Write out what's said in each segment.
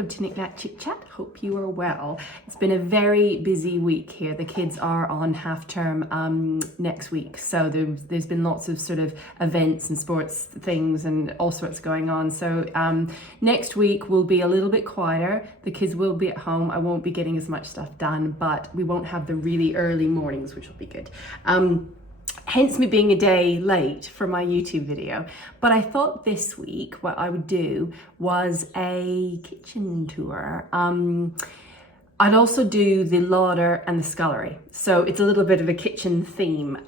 welcome to Knick, Knack, Chit Chat. Hope you are well. It's been a very busy week here. The kids are on half term next week, so there's been lots of sort of events and sports things and all sorts going on. So next week will be a little bit quieter. The kids will be at home. I won't be getting as much stuff done, but we won't have the really early mornings, which will be good. Hence me being a day late for my YouTube video. But I thought this week what I would do was a kitchen tour. I'd also do the larder and the scullery. So it's a little bit of a kitchen theme.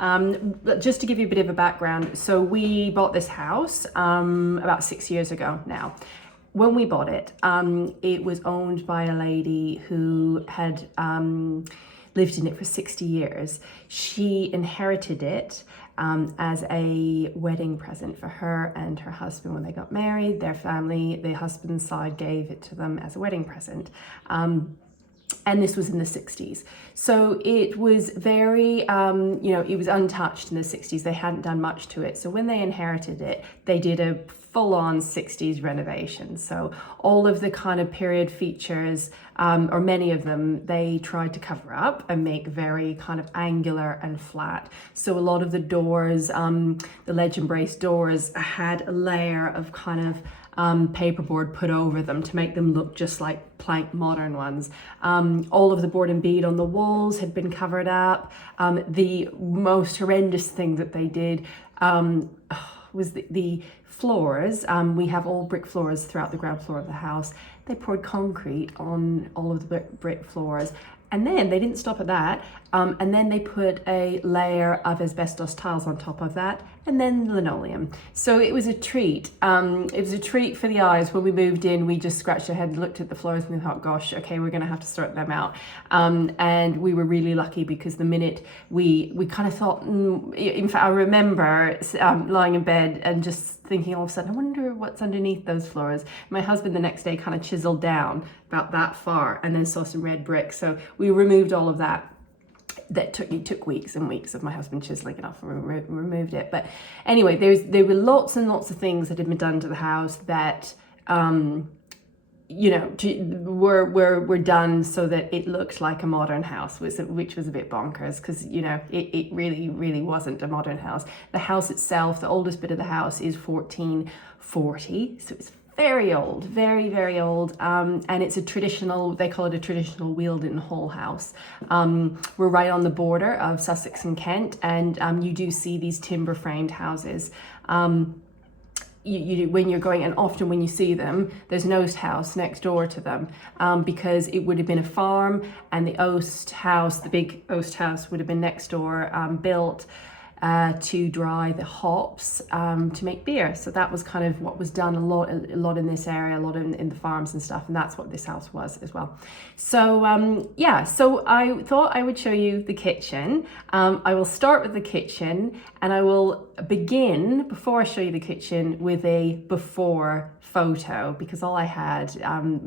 Just to give you a bit of a background, so we bought this house about 6 years ago now. When we bought it, it was owned by a lady who had lived in it for 60 years. She inherited it as a wedding present for her and her husband when they got married. Their family, the husband's side, gave it to them as a wedding present. And this was in the 60s. So it was very, it was untouched in the 60s. They hadn't done much to it. So when they inherited it, they did a full-on 60s renovation. So all of the kind of period features, or many of them, they tried to cover up and make very kind of angular and flat. So a lot of the doors, the ledge and brace doors, had a layer of kind of paperboard put over them to make them look just like plank modern ones. All of the board and bead on the walls had been covered up. The most horrendous thing that they did was the floors. We have all brick floors throughout the ground floor of the house. They poured concrete on all of the brick floors. And then they didn't stop at that. And then they put a layer of asbestos tiles on top of that, and then linoleum. So it was a treat. It was a treat for the eyes. When we moved in, we just scratched our head and looked at the floors and we thought, gosh, okay, we're gonna have to sort them out. And we were really lucky because the minute we kind of thought, in fact, I remember lying in bed and just thinking all of a sudden, I wonder what's underneath those floors. My husband the next day kind of chiseled down about that far and then saw some red bricks. So we removed all of that. That took weeks and weeks of my husband chiseling it off and removed it. But anyway, there were lots and lots of things that had been done to the house that were done so that it looked like a modern house, which was a bit bonkers because it really wasn't a modern house. The house itself, the oldest bit of the house, is 1440, so it's very old, very, very old, and it's a traditional, they call it a traditional Wealden Hall house. We're right on the border of Sussex and Kent, and you do see these timber framed houses. When you're going, and often when you see them, there's an oast house next door to them, because it would have been a farm, and the oast house, the big oast house, would have been next door, built to dry the hops to make beer. So that was kind of what was done a lot in this area, a lot in the farms and stuff, and that's what this house was as well. So so I thought I would show you the kitchen. I will start with the kitchen, and I will begin, before I show you the kitchen, with a before photo, because all I had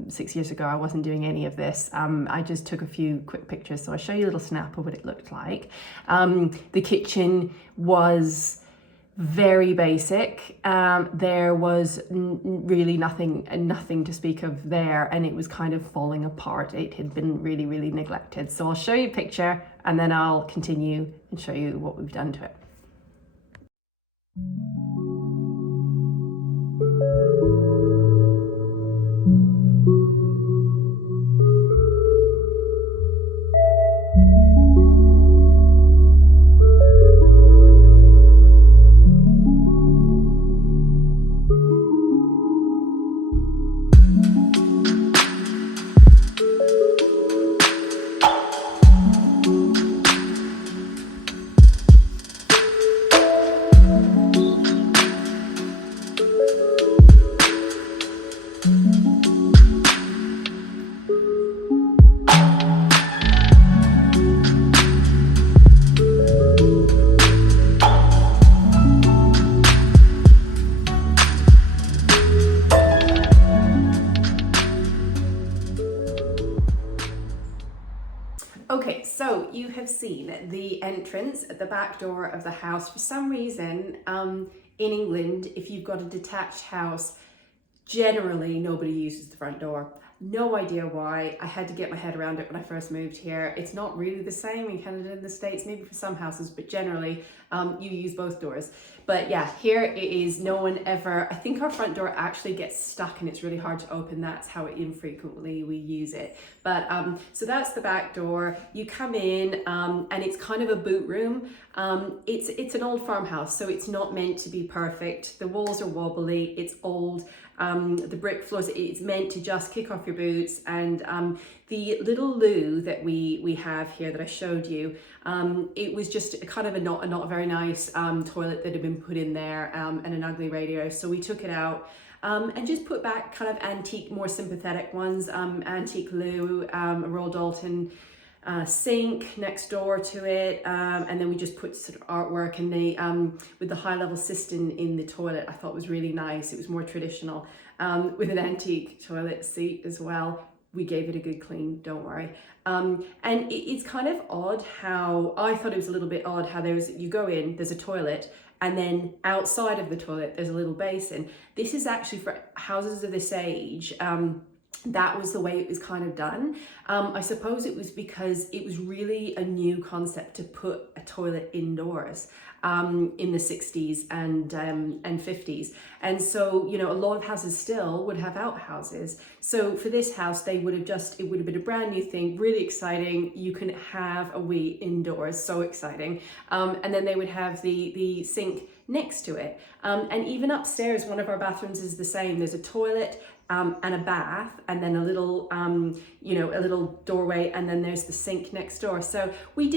6 years ago, I wasn't doing any of this. I just took a few quick pictures, so I'll show you a little snap of what it looked like. The kitchen was very basic. There was really nothing to speak of there, and it was kind of falling apart. It had been really neglected. So I'll show you a picture, and then I'll continue and show you what we've done to it. Okay, so you have seen the entrance at the back door of the house. For some reason, in England, if you've got a detached house, generally nobody uses the front door. No idea why. I had to get my head around it when I first moved here. It's not really the same in Canada and the States, maybe for some houses, but generally you use both doors. But yeah, here it is. No one ever, I think our front door actually gets stuck and it's really hard to open. That's how infrequently we use it. But so that's the back door. You come in and it's kind of a boot room. It's an old farmhouse, so it's not meant to be perfect. The walls are wobbly, it's old. The brick floors, it's meant to just kick off your boots. And the little loo that we have here that I showed you, it was just kind of not a very nice toilet that had been put in there, and an ugly radiator. So we took it out and just put back kind of antique, more sympathetic ones, antique loo, a Royal Dalton sink next door to it, and then we just put sort of artwork, and they with the high level cistern in the toilet I thought was really nice. It was more traditional, with an antique toilet seat as well. We gave it a good clean, don't worry. And it's kind of odd how, I thought it was a little bit odd how you go in, there's a toilet, and then outside of the toilet there's a little basin. This is actually for houses of this age. That was the way it was kind of done. I suppose it was because it was really a new concept to put a toilet indoors in the 60s and 50s. And so, you know, a lot of houses still would have outhouses. So for this house, it would have been a brand new thing, really exciting. You can have a wee indoors, so exciting. And then they would have the sink next to it. And even upstairs, one of our bathrooms is the same. There's a toilet, and a bath, and then a little a little doorway, and then there's the sink next door. So we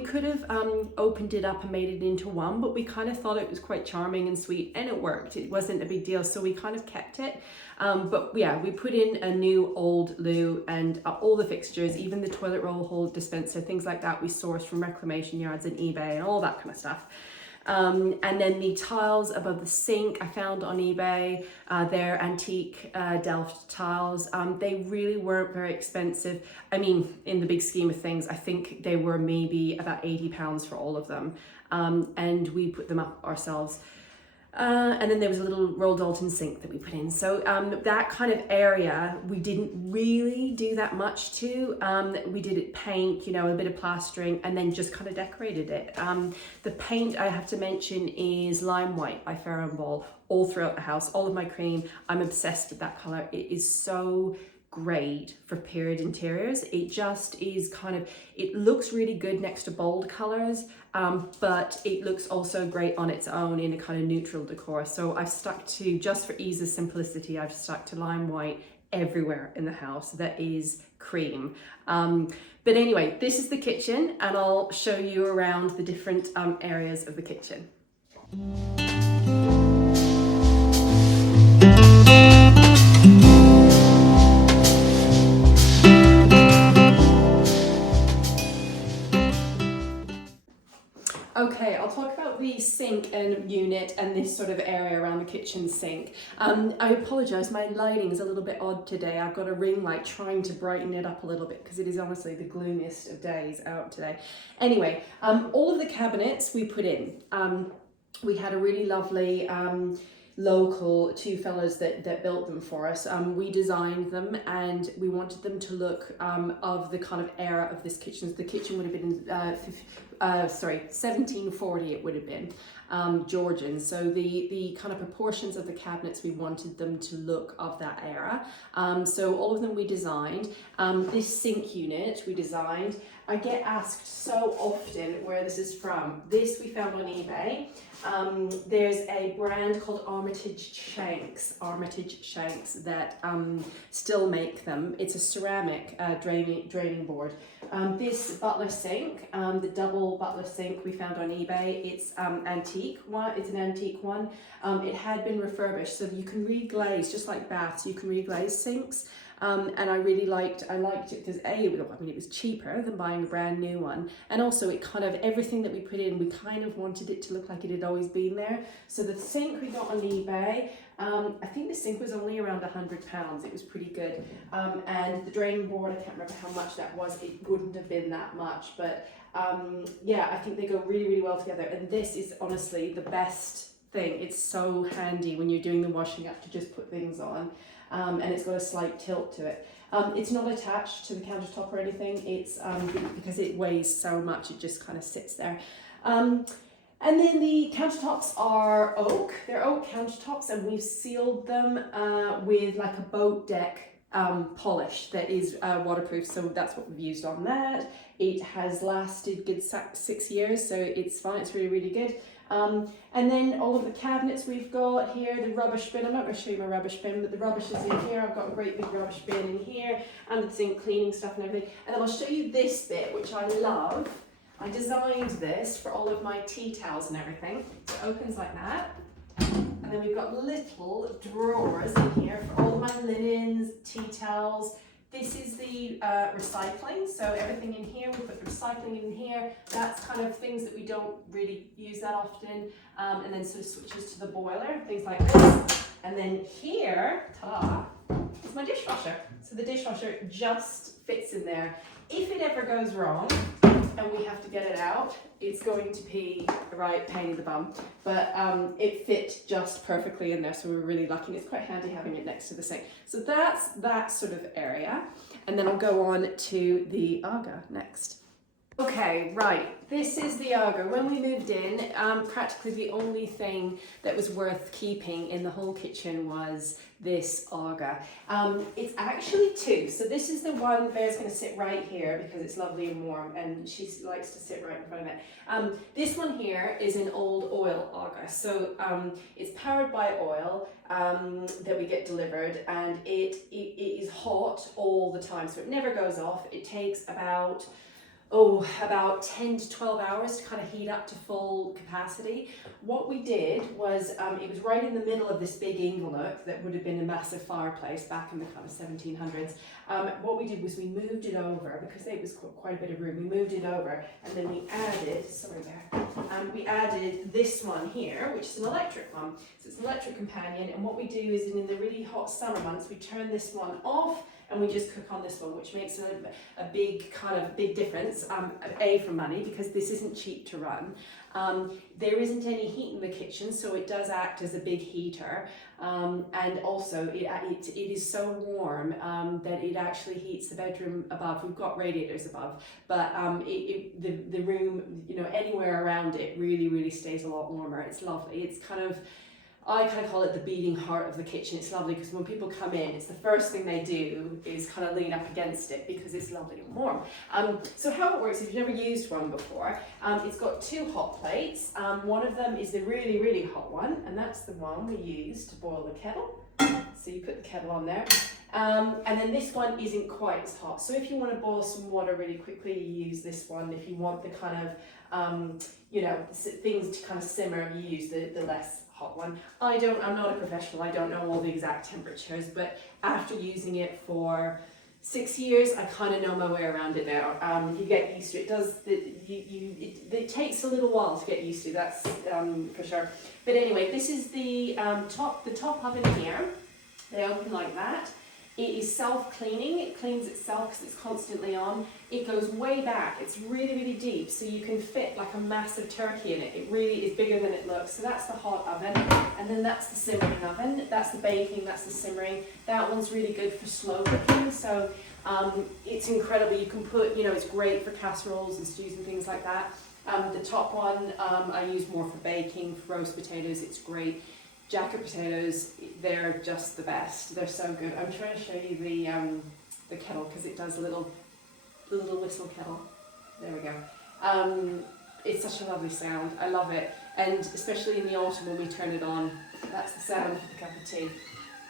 could have opened it up and made it into one, but we kind of thought it was quite charming and sweet, and it worked. It wasn't a big deal, so we kind of kept it. But yeah, we put in a new old loo, and all the fixtures, even the toilet roll hold dispenser, things like that, we sourced from reclamation yards and eBay and all that kind of stuff. And then the tiles above the sink I found on eBay. They're antique Delft tiles. They really weren't very expensive. I mean, in the big scheme of things, I think they were maybe about £80 for all of them. And we put them up ourselves. And then there was a little Royal Dalton sink that we put in. So that kind of area, we didn't really do that much to. We did it paint, a bit of plastering, and then just kind of decorated it. The paint I have to mention is lime white by Farrow all throughout the house. All of my cream, I'm obsessed with that color. It is so great for period interiors. It just is it looks really good next to bold colors, but it looks also great on its own in a kind of neutral decor. So I've stuck to, just for ease of simplicity, I've stuck to lime white everywhere in the house that is cream. But anyway, this is the kitchen, and I'll show you around the different areas of the kitchen. Okay, I'll talk about the sink and unit and this sort of area around the kitchen sink. I apologise, my lighting is a little bit odd today. I've got a ring light trying to brighten it up a little bit because it is honestly the gloomiest of days out today. Anyway, all of the cabinets we put in. We had a really lovely local two fellows that built them for us. We designed them, and we wanted them to look of the kind of era of this kitchen. The kitchen would have been 1740 it would have been, Georgian. So the kind of proportions of the cabinets, we wanted them to look of that era. So all of them we designed. This sink unit we designed. I get asked so often where this is from. This we found on eBay. There's a brand called Armitage Shanks that still make them. It's a ceramic draining board. This butler sink, the double butler sink we found on eBay, it's antique one. It's an antique one. It had been refurbished, so you can reglaze, just like baths, you can reglaze sinks. And I really liked it because it was cheaper than buying a brand new one, and also it kind of, everything that we put in, we kind of wanted it to look like it had always been there. So the sink we got on eBay, I think the sink was only around £100. It was pretty good. And the draining board, I can't remember how much that was. It wouldn't have been that much, but yeah, I think they go really, really well together. And this is honestly the best thing. It's so handy when you're doing the washing up to just put things on. And it's got a slight tilt to it. It's not attached to the countertop or anything. It's because it weighs so much, it just kind of sits there. And then the countertops are oak. They're oak countertops, and we've sealed them with like a boat deck polish that is waterproof. So that's what we've used on that. It has lasted good 6 years, so it's fine. It's really, really good. And then all of the cabinets we've got here, the rubbish bin. I'm not going to show you my rubbish bin, but the rubbish is in here. I've got a great big rubbish bin in here, and the sink cleaning stuff and everything. And then I'll show you this bit, which I love. I designed this for all of my tea towels and everything. So it opens like that. And then we've got little drawers in here for all of my linens, tea towels. This is the recycling. So everything in here, we put the recycling in here. That's kind of things that we don't really use that often. And then sort of switches to the boiler, things like this. And then here, ta-da, is my dishwasher. So the dishwasher just fits in there. If it ever goes wrong, and we have to get it out, it's going to be a right pain in the bum, but it fit just perfectly in there, so we're really lucky, and it's quite handy having it next to the sink. So that's that sort of area, and then I'll go on to the Aga next. Okay, right, this is the Aga. When we moved in, practically the only thing that was worth keeping in the whole kitchen was this Aga. It's actually two. So this is the one, Bear's going to sit right here because it's lovely and warm, and she likes to sit right in front of it. This one here is an old oil Aga. So it's powered by oil that we get delivered, and it is hot all the time, so it never goes off. It takes about 10 to 12 hours to kind of heat up to full capacity. What we did was, it was right in the middle of this big inglenook that would have been a massive fireplace back in the kind of 1700s. What we did was we moved it over, because it was quite a bit of room, we moved it over, and then we added, we added this one here, which is an electric one. So it's an electric companion, and what we do is in the really hot summer months, we turn this one off, and we just cook on this one, which makes a big difference, for money, because this isn't cheap to run. There isn't any heat in the kitchen, so it does act as a big heater, and also it is so warm that it actually heats the bedroom above. We've got radiators above, but the room, anywhere around it really stays a lot warmer. It's lovely. It's I kind of call it the beating heart of the kitchen. It's lovely because when people come in, it's the first thing they do is kind of lean up against it because it's lovely and warm. So how it works, if you've never used one before, it's got two hot plates. One of them is the really hot one, and that's the one we use to boil the kettle. So you put the kettle on there. And then this one isn't quite as hot. So if you want to boil some water really quickly, you use this one. If you want the kind of, things to kind of simmer, you use the less hot one. I'm not a professional, I don't know all the exact temperatures, but after using it for 6 years, I kind of know my way around it now. You get used to it. It takes a little while to get used to, that's for sure. But anyway, this is the top oven here. They open like that. It is self-cleaning, it cleans itself because it's constantly on. It goes way back, it's really deep, so you can fit like a massive turkey in it. It really is bigger than it looks. So that's the hot oven, and then that's the simmering oven. That's the baking, that's the simmering. That one's really good for slow cooking, so it's incredible. You can put, it's great for casseroles and stews and things like that. The top one I use more for baking, for roast potatoes, it's great. Jacket potatoes, they're just the best. They're so good. I'm trying to show you the kettle because it does the little whistle kettle. There we go. It's such a lovely sound. I love it, and especially in the autumn when we turn it on, that's the sound of the cup of tea,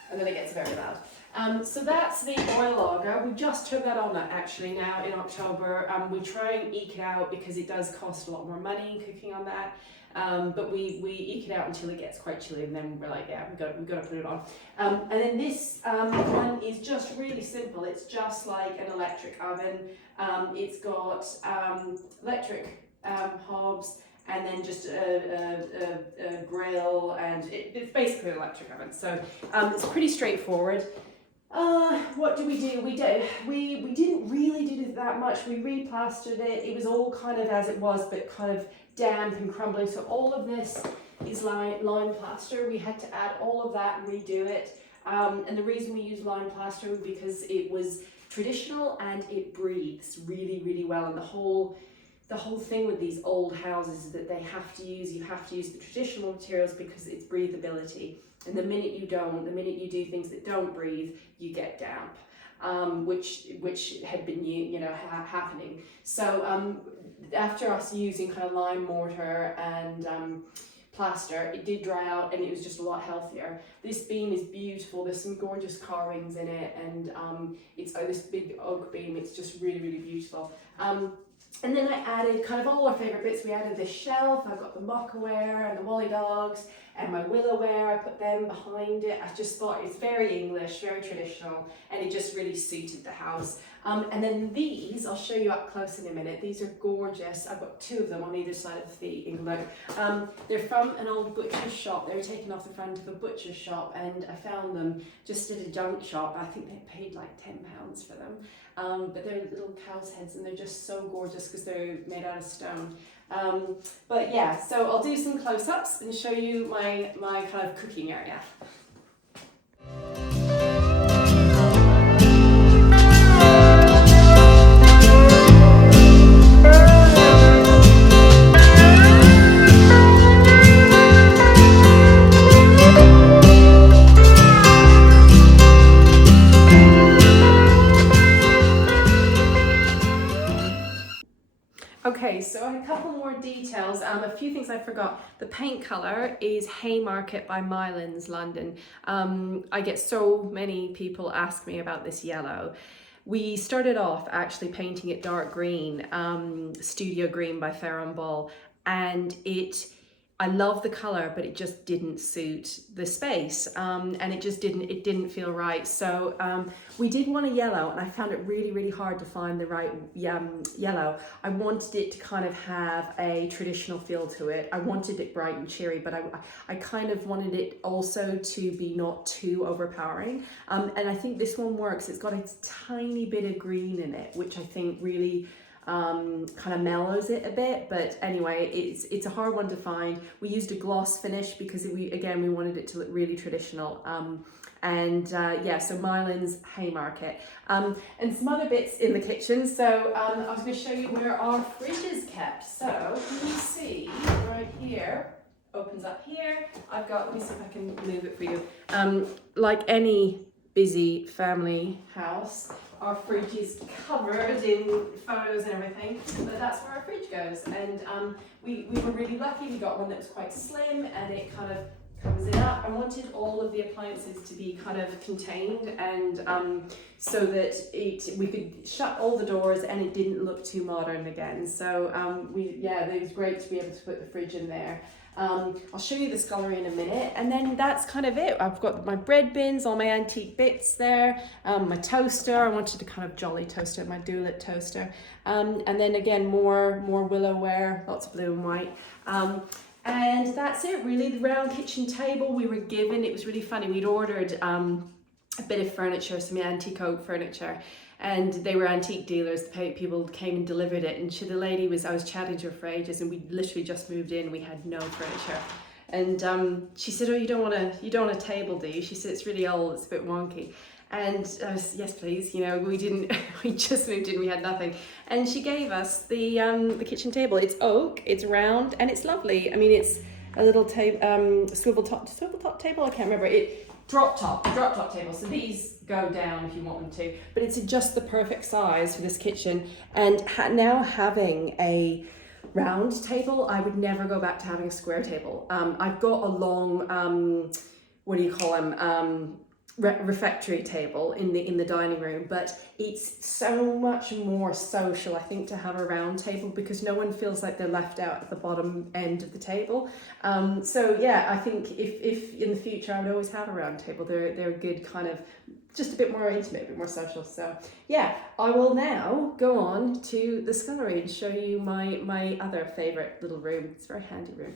and then it gets very loud. So that's the oil Aga. We just turned that on actually now in October. We try and eke it out because it does cost a lot more money cooking on that. But we eke it out until it gets quite chilly, and then we're like, yeah, we've got to put it on. And then this one is just really simple. It's just like an electric oven. It's got electric hobs, and then just a grill, and it's basically an electric oven. So it's pretty straightforward. What do? We didn't really do that much. We replastered it. It was all kind of as it was, but kind of damp and crumbling. So all of this is lime plaster. We had to add all of that and redo it. And the reason we use lime plaster was because it was traditional and it breathes really, really well. And the whole thing with these old houses is that you have to use the traditional materials because it's breathability. And the minute you do things that don't breathe, you get damp, which had been happening. So after us using kind of lime mortar and plaster, it did dry out and it was just a lot healthier. This beam is beautiful. There's some gorgeous carvings in it, and it's this big oak beam. It's just really, really beautiful. And then I added kind of all our favourite bits. We added this shelf. I've got the mockaware and the Wally dogs and my willowware. I put them behind it. I just thought it's very English, very traditional, and it just really suited the house. And then these, I'll show you up close in a minute. These are gorgeous. I've got two of them on either side of the England. They're from an old butcher's shop. They were taken off the front of a butcher's shop, and I found them just at a junk shop. I think they paid like £10 for them. But they're little cow's heads, and they're just so gorgeous because they're made out of stone. But yeah, so I'll do some close-ups and show you my kind of cooking area. Okay, so I have a couple more details, a few things I forgot. The paint colour is Haymarket by Mylands London. I get so many people ask me about this yellow. We started off actually painting it dark green, Studio Green by Farrow, and I love the colour, but it just didn't suit the space, and it didn't feel right. So we did want a yellow, and I found it really, really hard to find the right yellow. I wanted it to kind of have a traditional feel to it. I wanted it bright and cheery, but I kind of wanted it also to be not too overpowering. And I think this one works. It's got a tiny bit of green in it, which I think really kind of mellows it a bit. But anyway, it's a hard one to find. We used a gloss finish because we wanted it to look really traditional. Yeah, so Mylands, Haymarket, and some other bits in the kitchen. So I was going to show you where our fridge is kept. So you can see right here, opens up here. I've got, let me see if I can move it for you. Like any busy family house, our fridge is covered in photos and everything, but that's where our fridge goes. And we were really lucky. We got one that was quite slim, and it kind of covers it up. I wanted all of the appliances to be kind of contained, and so that we could shut all the doors and it didn't look too modern again. So it was great to be able to put the fridge in there. I'll show you the scullery in a minute, and then that's kind of it. I've got my bread bins, all my antique bits there, my toaster. I wanted a kind of jolly toaster, my Doolit toaster, and then again more willowware, lots of blue and white. And that's it really. The round kitchen table we were given, it was really funny. We'd ordered a bit of furniture, some antique oak furniture, and they were antique dealers. The people came and delivered it, and I was chatting to her for ages, and we literally just moved in. We had no furniture, and she said, "Oh, you don't want a table, do you?" She said, "It's really old. It's a bit wonky." And I was, "Yes, please." You know, we just moved in. We had nothing, and she gave us the kitchen table. It's oak, it's round, and it's lovely. I mean, it's a little swivel top table. I can't remember drop top table. So these go down if you want them to, but it's just the perfect size for this kitchen. And now having a round table, I would never go back to having a square table. I've got a long, what do you call them? Refectory table in the dining room, but it's so much more social, I think, to have a round table because no one feels like they're left out at the bottom end of the table. So yeah, I think if in the future I would always have a round table. They're a good kind of, just a bit more intimate, a bit more social. So yeah, I will now go on to the scullery and show you my other favourite little room. It's a very handy room.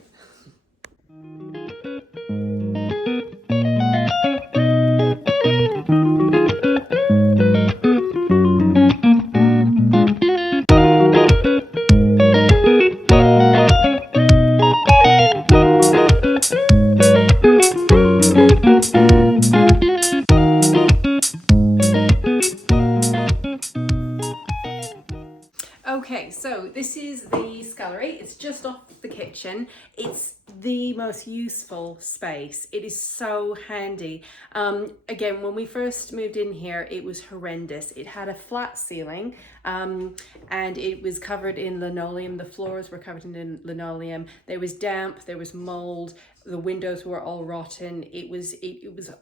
the scullery. It's just off the kitchen. It's the most useful space. It is so handy. Again, when we first moved in here, it was horrendous. It had a flat ceiling and it was covered in linoleum. The floors were covered in linoleum. There was damp, there was mold. The windows were all rotten. It was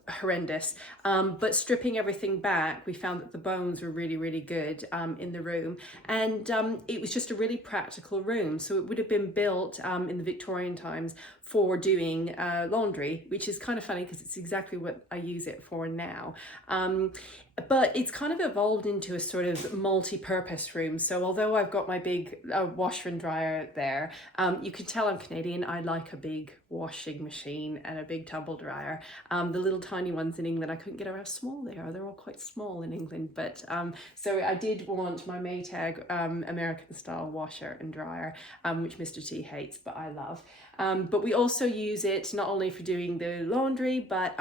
horrendous. But stripping everything back, we found that the bones were really, really good in the room. And it was just a really practical room. So it would have been built in the Victorian times for doing laundry, which is kind of funny because it's exactly what I use it for now. But it's kind of evolved into a sort of multi-purpose room. So although I've got my big washer and dryer there, you can tell I'm Canadian. I like a big washing machine and a big tumble dryer. The little tiny ones in England, I couldn't get how small they are. They're all quite small in England. But so I did want my Maytag American style washer and dryer, which Mr. T hates, but I love. But we also use it not only for doing the laundry, but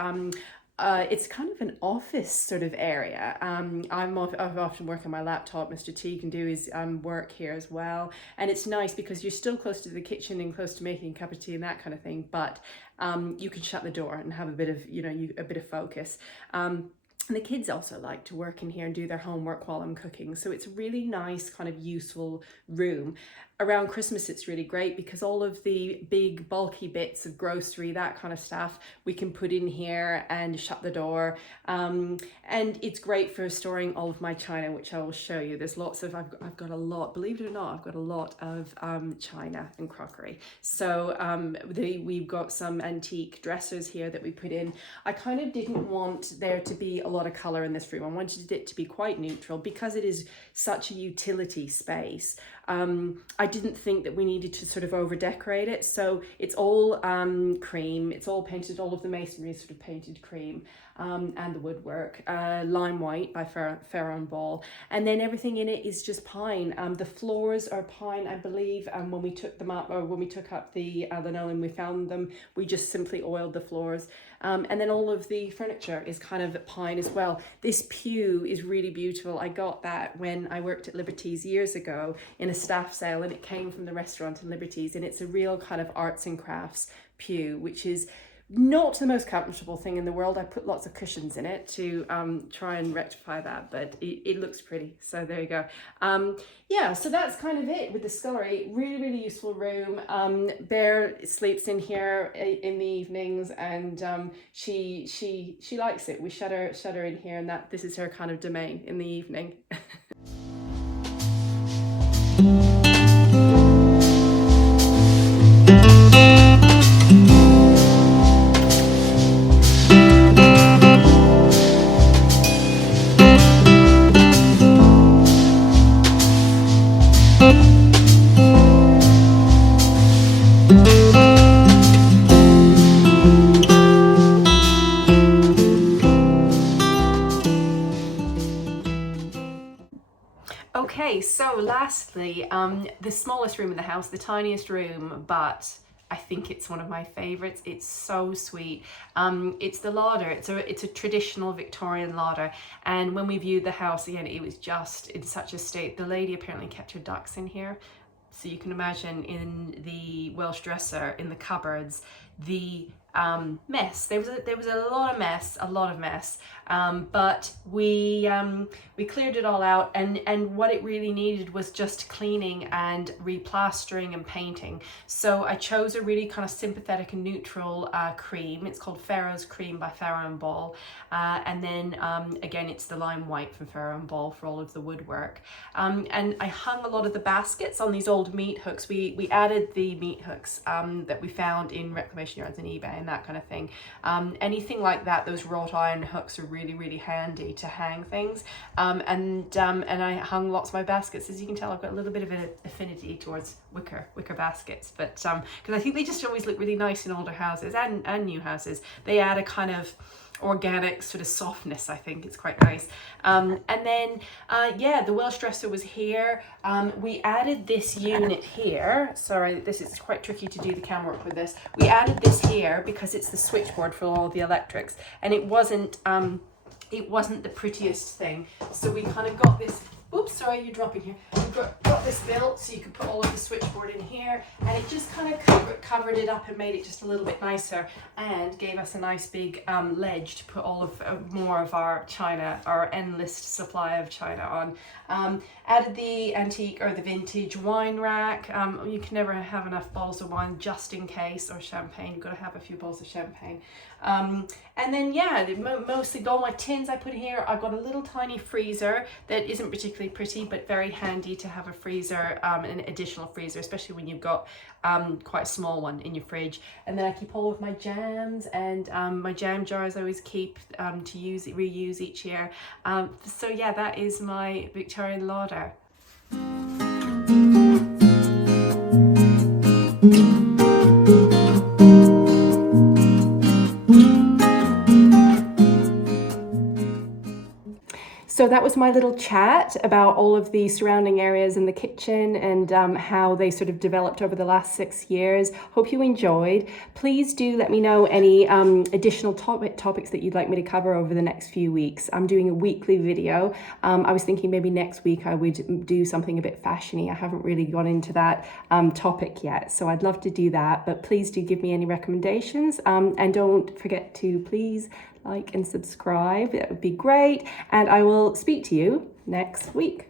it's kind of an office sort of area. I often work on my laptop. Mr. T can do his work here as well. And it's nice because you're still close to the kitchen and close to making a cup of tea and that kind of thing. But you can shut the door and have a bit of, a bit of focus. And the kids also like to work in here and do their homework while I'm cooking. So it's a really nice kind of useful room. Around Christmas, it's really great because all of the big bulky bits of grocery, that kind of stuff, we can put in here and shut the door. And it's great for storing all of my china, which I will show you. There's lots of, I've got a lot, believe it or not, I've got a lot of china and crockery. So we've got some antique dressers here that we put in. I kind of didn't want there to be a lot of color in this room. I wanted it to be quite neutral because it is such a utility space. I didn't think that we needed to sort of over decorate it, so it's all cream, it's all painted, all of the masonry is sort of painted cream, and the woodwork, lime white by Farrow and Ball, and then everything in it is just pine. The floors are pine, I believe, and when we took them up, or when we took up the linoleum, we found them, we just simply oiled the floors. And then all of the furniture is kind of pine as well. This pew is really beautiful. I got that when I worked at Liberty's years ago in a staff sale, and it came from the restaurant in Liberty's, and it's a real kind of arts and crafts pew, which is not the most comfortable thing in the world. I put lots of cushions in it to try and rectify that, but it looks pretty. So there you go. Yeah, so that's kind of it with the scullery. Really, really useful room. Bear sleeps in here in the evenings, and she likes it. We shut her in here, and this is her kind of domain in the evening. Okay, so lastly, the smallest room in the house, the tiniest room, but I think it's one of my favorites. It's so sweet. It's the larder. It's a traditional Victorian larder. And when we viewed the house again, it was just in such a state. The lady apparently kept her ducks in here. So you can imagine in the Welsh dresser, in the cupboards, the mess. There was a lot of mess, but we cleared it all out, and what it really needed was just cleaning and replastering and painting. So I chose a really kind of sympathetic and neutral cream. It's called Farrow's cream by Farrow and Ball, and then again it's the lime white from Farrow and Ball for all of the woodwork. And I hung a lot of the baskets on these old meat hooks. We added the meat hooks that we found in reclamation yards and eBay and that kind of thing. Anything like that, those wrought iron hooks are really, really handy to hang things. And I hung lots of my baskets. As you can tell, I've got a little bit of an affinity towards wicker baskets, but because I think they just always look really nice in older houses and new houses. They add a kind of organic sort of softness. I think it's quite nice. And then yeah, the Welsh dresser was here. We added this unit here. Sorry, this is quite tricky to do the camera work with this. We added this here because it's the switchboard for all the electrics, and it wasn't the prettiest thing, so we kind of got this oops, sorry, you're dropping here. We've got this built so you can put all of the switchboard in here, and it just kind of covered it up and made it just a little bit nicer, and gave us a nice big ledge to put all of more of our china, our endless supply of china on. Added the antique or the vintage wine rack. You can never have enough bottles of wine just in case, or champagne. You've got to have a few bottles of champagne. And then yeah, mostly all my tins I put in here. I've got a little tiny freezer that isn't particularly pretty, but very handy to have a freezer, an additional freezer, especially when you've got quite a small one in your fridge. And then I keep all of my jams, and my jam jars I always keep to reuse each year. So yeah, that is my Victorian larder. So that was my little chat about all of the surrounding areas in the kitchen and how they sort of developed over the last 6 years. Hope you enjoyed. Please do let me know any additional topics that you'd like me to cover over the next few weeks. I'm doing a weekly video. I was thinking maybe next week I would do something a bit fashiony. I haven't really gone into that topic yet, so I'd love to do that. But please do give me any recommendations, and don't forget to please like and subscribe. That would be great, and I will speak to you next week.